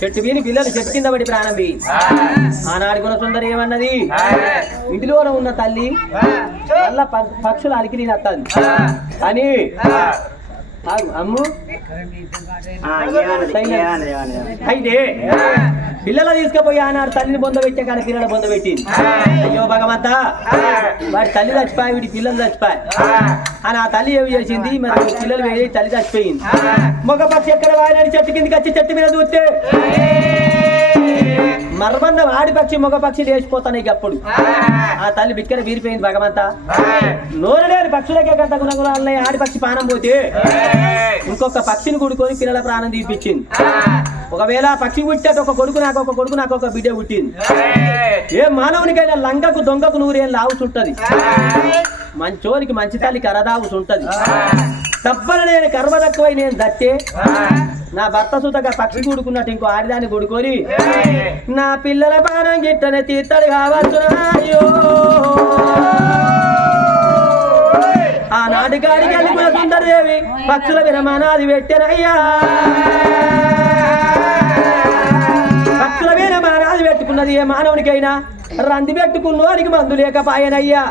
చెట్టు మీద పిల్లలు చెట్టు కింద పడి ప్రాణం పోయి ఆనాడు గుణ సుందరి ఏమన్నది? ఇంటిలోనే ఉన్న తల్లి వల్ల పక్షులు అలికి వస్తుంది అని ఆగు, అమ్ము. అయితే పిల్లల తీసుకుపోయి ఆనాడు తల్లిని బొంద పెట్టే కానీ పిల్లల బొంద పెట్టింది అయ్యో భగవంత. వాడి తల్లి చచ్చిపోయి వీడి పిల్లలు చచ్చిపోయి. అని ఆ తల్లి ఏమి చేసింది? మరి పిల్లలు వేడి తల్లి చచ్చిపోయింది. మగ పక్షి ఎక్కడ వాడిని చెట్టు కిందకి వచ్చి చెట్టు మీద చూస్తే. మర్మంద ఆడి పక్షి మగ పక్షి లేచిపోతాను ఇక అప్పుడు. ఆ. తల్లి బిక్కర వీరిపోయింది భగవంత. నోరు లేని పక్షులకే గంట గుణగుణాలు ఆడి పక్షి ప్రాణం పోతే. ఇంకొక పక్షిని కూడుకొని పిల్లల ప్రాణం తీపిచ్చింది ఒకవేళ పక్షి పుట్టాక ఒక కొడుకు నాకు ఒక కొడుకు నాకు ఒక బిడ్డ పుట్టింది. ఏ మానవునికైనా లంగకు దొంగకు నూరేం లావుచుంటది మంచోనికి మంచి తల్లి కరదావుచుంటది తప్పన నేను కర్మ తక్కువై నేను దట్టే. నా భర్త సుతగా పక్షి కూడుకున్నట్టు ఇంకో ఆడిదాన్ని కొడుకోరి. నా పిల్లల పానం గిట్టనే తీర్థడు కావచ్చు అయ్యో. ఆ నాటికాడికి వెళ్ళి సుందరదేవి పక్షుల విరమణాది పెట్టనయ్యా. పక్షుల విరమణాది పెట్టుకున్నది ఏ మానవునికైనా రంది పెట్టుకున్నవానికి మందు లేకపాయనయ్యా.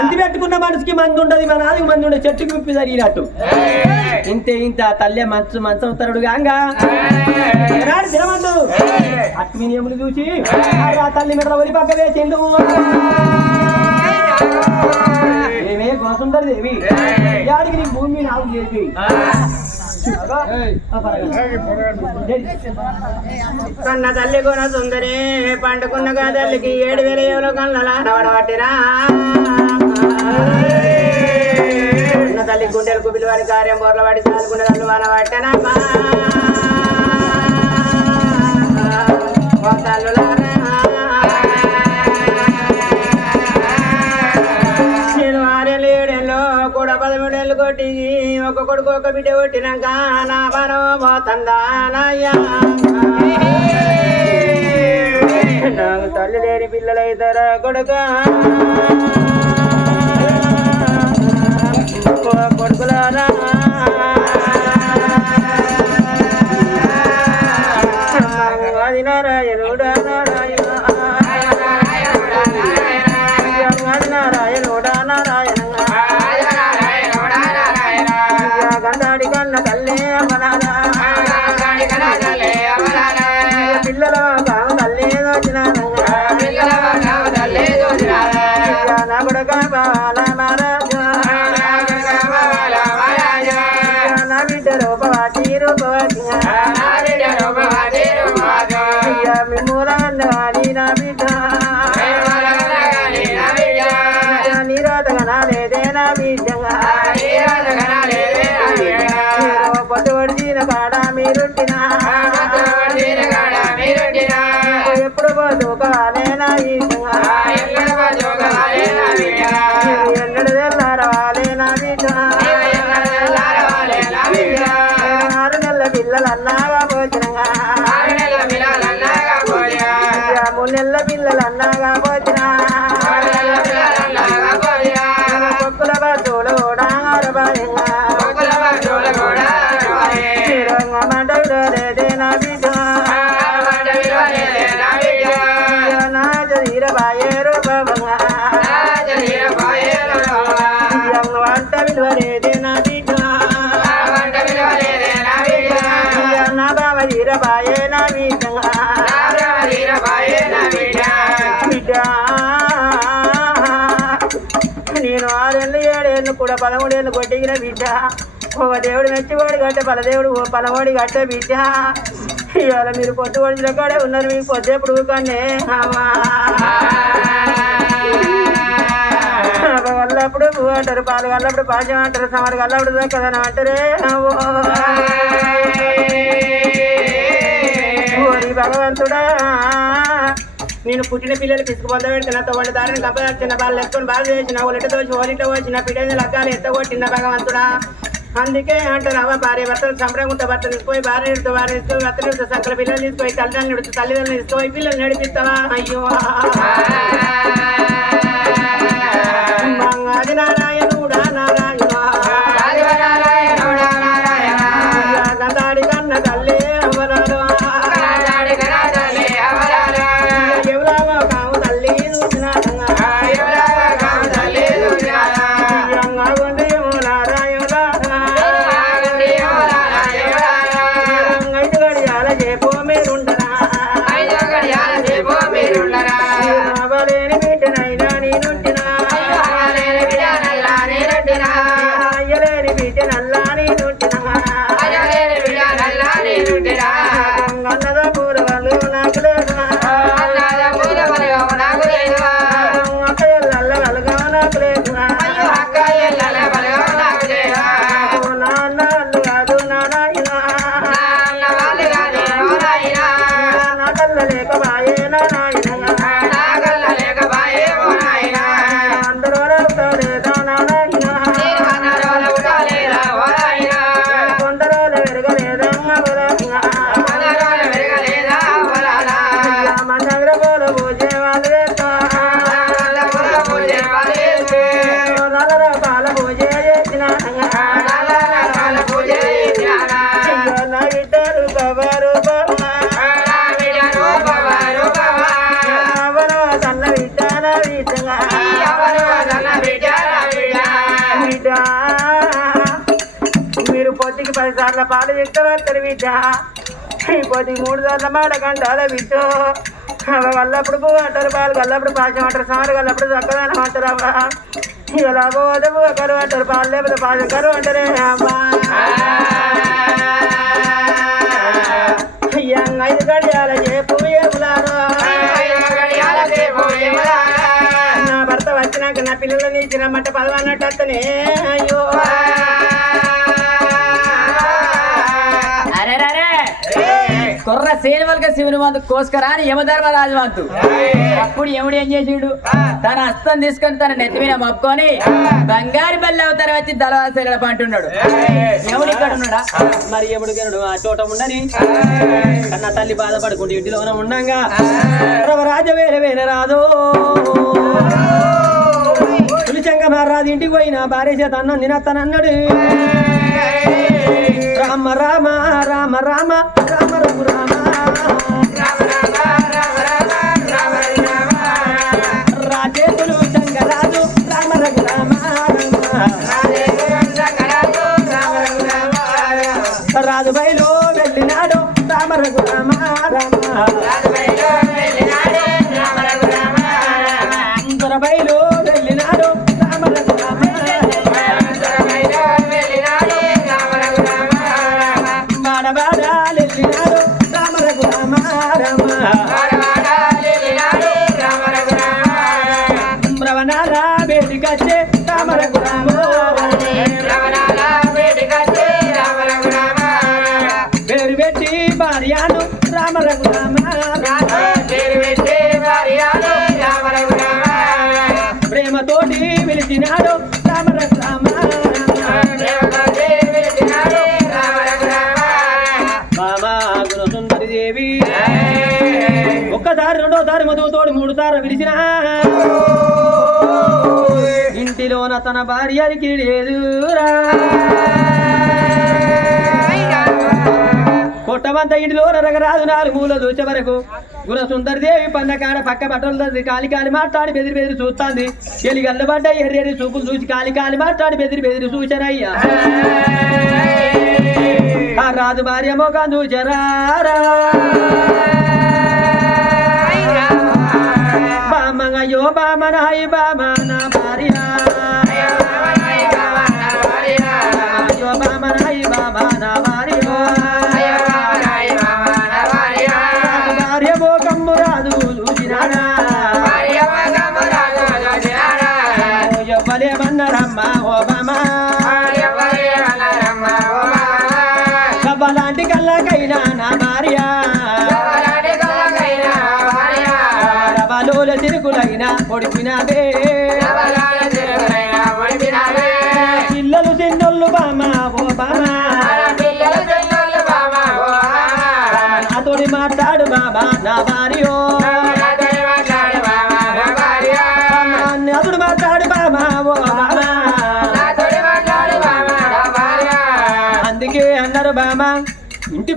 రంది పెట్టుకున్న మనిషికి మందు ఉండదు మన నాదికి మంది ఉండదు. చెట్టుకి విప్పి జరిగినట్టు. ఇంతే ఇంత తల్లే మంచు మంచం తరుడు గాంగా ఏనాడు దినమందు అట్మినియములు చూసి? ఆ తల్లి మీద ఒలి పక్క వేసిండు. ఏమే కోసుందరు దేవి యాడికి నీ భూమి నాకు చేసి. కన్న తల్లి గుణ సుందరి పండుకున్న తల్లికి ఏడు వేల ఏళ్ళు కళ్ళలా నవడబట్టిరా తల్లి గుండెలకు పిలువని కార్యం బోర్లవాడి పడి సాలుకున్న తల్లి వాళ్ళ పట్టనమ్మా. కూడా పదమూడేళ్ళు కొట్టి ఒక కొడుకు ఒక బిడ్డ కొట్టినాక నా పనం పోతందానయ్యా. నాకు తల్లి లేని పిల్లలైతారా కొడుకా. కొడుకులారా ಅಲ್ಲೆಲ್ಲ ಬಿಲ್ಲಲ್ಲ ಅನ್ನಾಗ బిడ్డ. ఒక దేవుడు మెచ్చివాడు కట్టే పలదేవుడు ఓ పలవాడి కట్టే బిడ్డ. ఇవాళ మీరు పొద్దు ఒడిచిన కాడే ఉన్నారు మీకు పొద్దు ఎప్పుడు కానీ వల్లప్పుడు పువ్వు అంటారు పాలు కల్లప్పుడు పాచం అంటారు సమరు కల్లప్పుడు దక్కదనం అంటారే. అవ్వో. భగవంతుడా. నేను పుట్టిన పిల్లలు పిసుకుపోతాడు నా తోటి దారిని కప్పదచ్చిన వాళ్ళు ఎత్తుకొని బాగా చేసిన ఒలిట దోచి ఓలిట వచ్చిన పిడైన లగ్గాలు ఎత్తగొట్టిన భగవంతుడా. అందుకే అంటారు భార్య భర్తలు సంబరంగా భర్త తీసుకుపోయి భార్య నిడుతూ భార్య తీసుకుపోయి భర్త నిడుతూ సకల పిల్లలు తీసుకుపోయి తల్లిదండ్రులు నిడుతూ తల్లిదండ్రులు తీసుకుపోయి పిల్లలు నడిపిస్తావా? అయ్యో. సార్లు పాలు చెప్తారు విద్య ఈ మూడు సార్లు మాట గంటల విద్య అవి వల్లప్పుడు పువ్వు అంటారు పాలు గల్లప్పుడు పాచం అంటారు సారు గల్లప్పుడు చక్కదనం అంటారు అవ్వ ఇలా పోతే పువ్వు కరువు అంటారు పాలు లేకపోతే పాచం కరువు అంటారే అమ్మా. ఐదు గడియాల చేపు ఏములారో. నా భర్త వచ్చినాక నా పిల్లలని ఇచ్చినమ్మంటే పదవన్నట్టు అత్తనే అయ్యో. కుర్ర సేనవల్క శివుని మందు కోసుకరా అని యమధర్మరాజు వంతు అప్పుడు యముడు ఏం చేసిండు? తన హస్తం తీసుకొని తన నెత్తి మీద మప్పుకొని బంగారు బల్లి అవతారం వచ్చి దళవాసీల పంటున్నాడు యముడు ఇక్కడ ఉన్నాడా? మరి ఎప్పుడు గనుడు ఆ చోట ఉండని. కన్న తల్లి బాధపడుకుంటూ ఇంటిలోనే ఉండంగా. రాజ వేరే వేరే రాదు తులిచంగ రాదు ఇంటికి పోయిన భార్య చేత అన్నం తినస్తానన్నాడు రామ రామ రామ రామ రామ రఘు రామ. Thank you. ఇంటిలోన తన భార్యకి లేదురా. కొట్టమంత ఇంటిలో రగరాదు నాలుగు మూల చూసే వరకు గుణ సుందరి దేవి పన్నకాడ పక్క బట్టలు కాలి కాలి మాట్లాడి బెదిరి బెదిరి చూస్తాంది. ఎలి గల్లబడ్డ ఎర్రి ఎర్రి చూపులు చూసి కాలి కాలి మాట్లాడి బెదిరి బెదిరి చూచారయ్యా ఆ రాజు భార్య మొఖం చూచరారా బామయ్యో బామనాయి బామ నా భార్య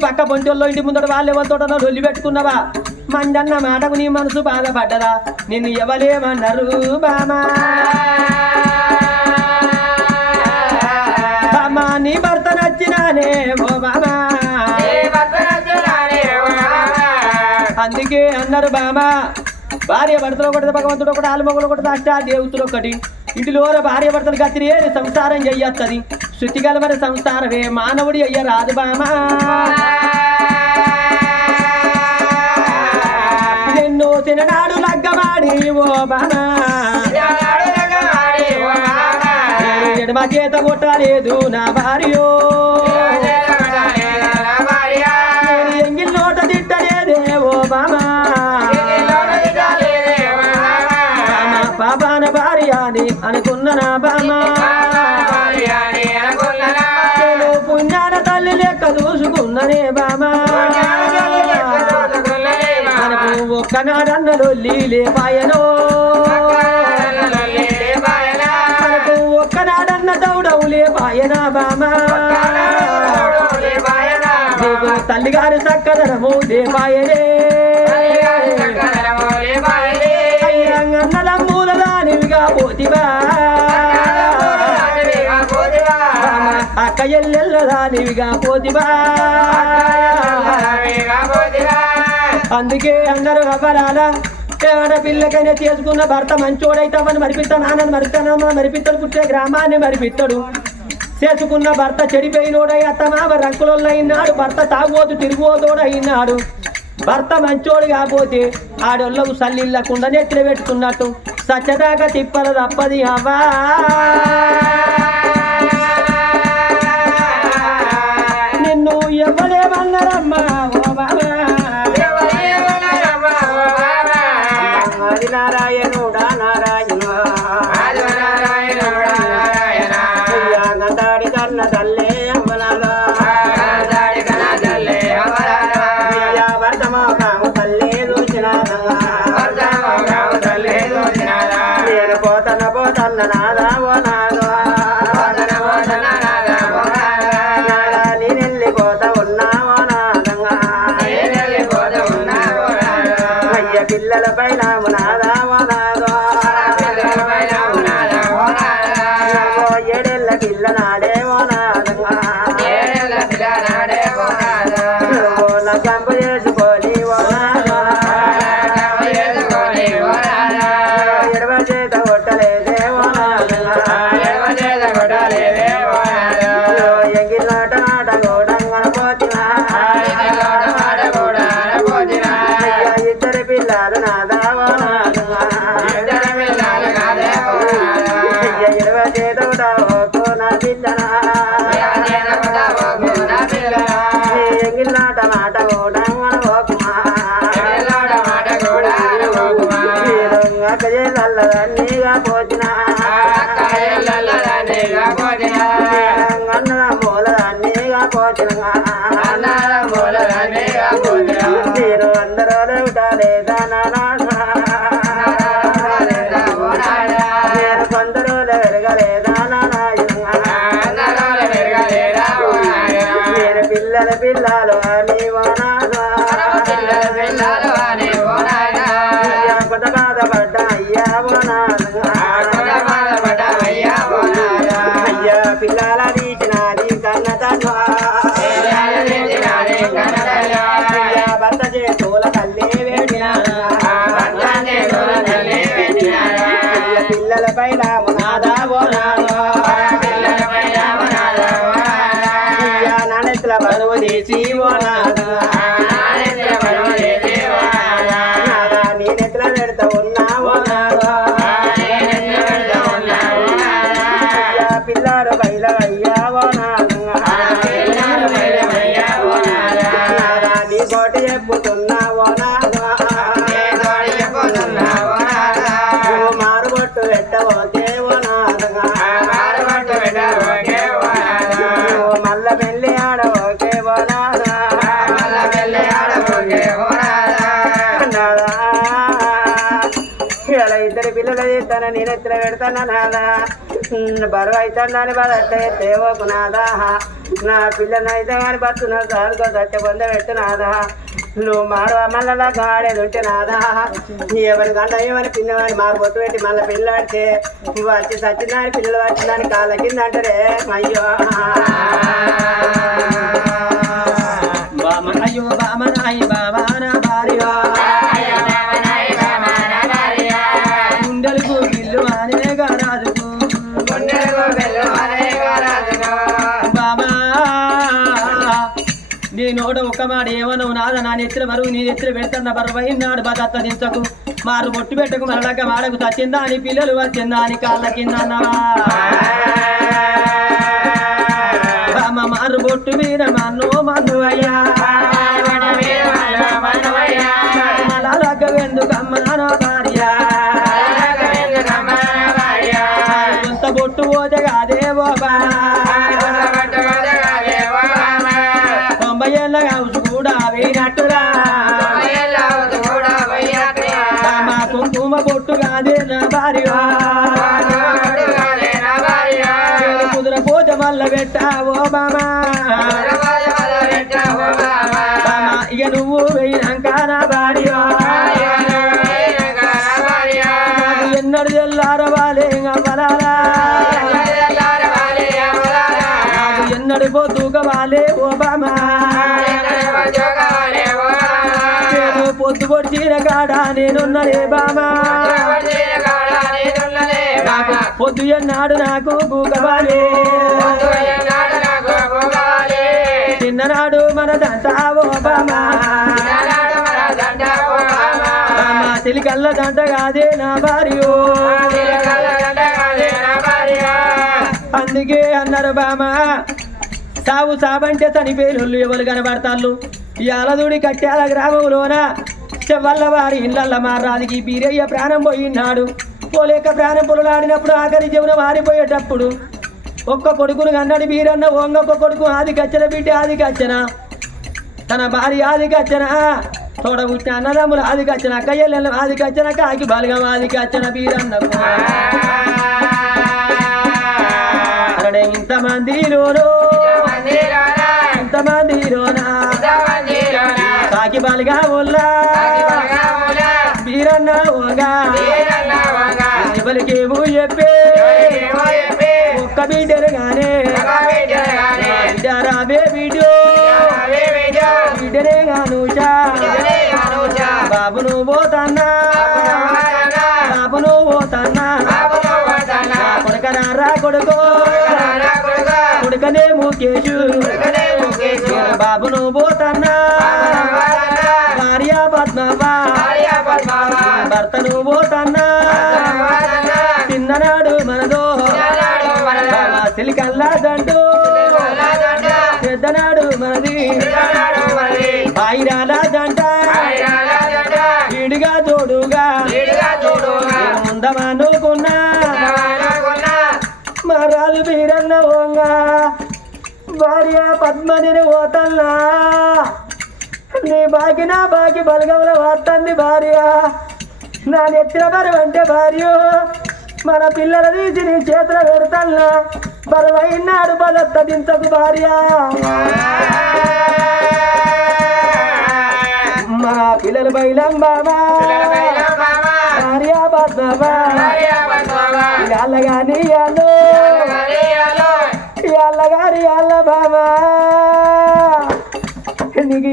పక్క పొంటోళ్ళు ఇంటి ముందర వాళ్ళు ఎవరితో రొల్లి పెట్టుకున్నావా? మందన్న మాటకు నీ మనసు బాధపడ్డదా? నిన్ను ఎవలేమన్నారు బామా? బామా నీ భర్త నచ్చినానే ఓ బామా. అందుకే అన్నారు బామా. భార్య భర్తలో ఒకటి భగవంతుడు ఒకటి ఆలుమొగలు ఒకటి అష్టా దేవతలు ఒకటి. ఇంటిలో భార్య భర్తలు గతిరి సంసారం చెయ్యొత్తది. శృతిగల మరి సంసారమే మానవుడి అయ్య రాదు బామా. నిన్ను తిననాడు లగ్గమాడి ఓ బామా. ఎడమ చేత కొట్టలేదు నా భార్యో. చక్కదనము లేపాయనే అయ్యంగన్నదమ్ముల దానివిగా పోతివా. బామా, అక్క ఎల్లెల్ల దానివిగా పోతివా. అందుకే అందరూ అవ్వరాలా పిల్లకైనా చేసుకున్న భర్త మంచోడైతామని మరిపిస్తా నాన్నని మరిపిస్తానమ్మా మరిపిస్తాడు పుట్టే గ్రామాన్ని మరిపిస్తాడు. చేసుకున్న భర్త చెడిపోయినోడై అత్తమామ రంకులొల్లయినాడు. భర్త తాగోదు తిరుగుతోడైనాడు భర్త మంచోడు కాకపోతే ఆడోళ్ళకు సల్లిల్లకుండా నెత్తిన పెట్టుకున్నట్టు. సచ్చదాకా తిప్పల తప్పది అవ్వా. ఇద్దరు పిల్లల పిల్లలు ఉమ్, బరువు అవుతుందని బాధ అట్లా తేవకు నాదా నా పిల్లని అయితే కానీ బతున్నా సార్కో సత్య పొంద పెడుతున్నాదా నువ్వు మారు మళ్ళా గాడేది ఉంటే నాదా ఎవరి గంట ఏమని పిన్నవాడిని మారు బొట్టు పెట్టి మళ్ళీ పిల్లాడితే నువ్వు వచ్చి సచ్చిందని పిల్లలు వచ్చిందని కాళ్ళ కింద అంటారే అయ్యో. అయ్యో బామనాయి బాబా నోట ఏమనవు నాద నా నెత్తిన బరువు నీ నెత్తిన పెడుతున్న బరువు అయినాడు బదత్త దించకు. మారు బొట్టు పెట్టకు మరలక మాడకు తచ్చిందా అని పిల్లలు వచ్చిందా అని కాళ్ళ కింద అన్నవా? మారు బొట్టు మీద మన్ను మన్ను అయ్యా. పెట్టావో బామా బామా ఇక నువ్వు వేయినాక నా భార్య ఎన్నడు తెల్లారవాలే నాకు ఎన్నడు పొద్దుగవాలే ఓ బామా నేను పొద్దు పొడిచిన కాడ నేనున్నరే బామా పొద్దు ఎన్నాడు నాకు గూకవాలే దంట కాదే నా భార్య. అందుకే అన్నారు బామా సావు సాబంటే చనిపోయినోళ్ళు ఎవరు కనబడతాళ్ళు? ఈ అలదుడి కట్టాల గ్రామంలోన చెవల్ల వారి ఇళ్ళల్ల మారాదికి బీరయ్య ప్రాణం పోయినాడు. పోలేక ప్రాణం పొలలాడినప్పుడు ఆఖరి జీవనం మారిపోయేటప్పుడు ఒక్క కొడుకును కన్నడి బీరన్న ఒంగొక్క కొడుకు ఆది కచ్చన బిడ్డ ఆది కచ్చన తన భార్య ఆది కచ్చన తోడ పుట్టిన అన్నదమ్ములు ఆది కచ్చన కయ్యల ఆది కచ్చన కాకి బలగం ఆది కచ్చన బీరన్న అరడే ఇంతమందిలోనూ ఇంతమందిలోనా కాకి బలిగా ఉల్లా బీరన్న ఓగా. ఎవరికేమో చెప్పే? ముఖేషు బాబును పోతన్నా. భార్య పద్మవా. భర్తను పోతన్నా. చిన్ననాడు మనదో. సిలికల్లా దండు. ఓతల్లా నీ బాకి నా బాకి బలగంల వార్తంది భార్య. నా నెత్తిన బరువు అంటే భార్య. మన పిల్లల తీసి నీ చేతుల పెడతల్లా. బరువైనాడు బలత్త దించకు భార్య. మన పిల్లలు బయలం బాబా భార్య అల్లగాని అల్లు అల్లగాని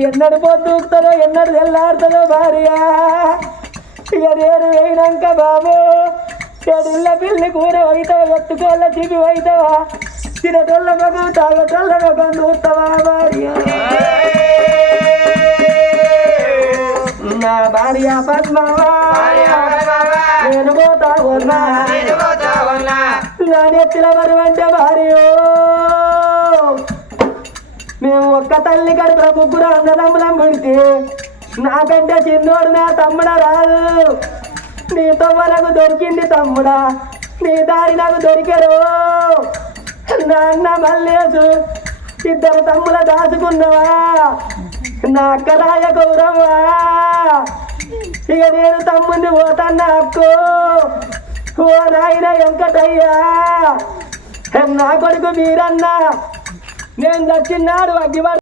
ఎన్నడు పొద్దుకుతుందో ఎన్నడు తెల్లాడుతుందో భార్య. ఇక నేను వేయినాక బాబు చెడుల్ల పిల్లి కూర అవుతావా ఎత్తుకోళ్ళ చిపి అవుతావా తినటోళ్ళ మగం తాగటోళ్ళ మగం చూస్తావా భార్య. నా భార్య పద్మవా నేను పోతా ఉన్నా. నా నెత్తిన మరువంటే భార్య. మేము ఒక్క తల్లి కడుపుల ముగ్గురు అన్నదమ్ములం పుడితే నాకంటే చిన్నోడు నా తమ్ముడ రాదు. నీతో మనకు దొరికింది తమ్ముడా. నీ దారి నాకు దొరికారు నాన్న మల్లేసు ఇద్దరు తమ్ముల దాచుకున్నావా నా అక్కరాయ గౌరవా ఇక నేను తమ్ముడిని పోతాను అక్కు. ఓ నాయన వెంకటయ్యా. నా కొడుకు మీరన్నా. నేను చచ్చినాడు అగ్గివాడు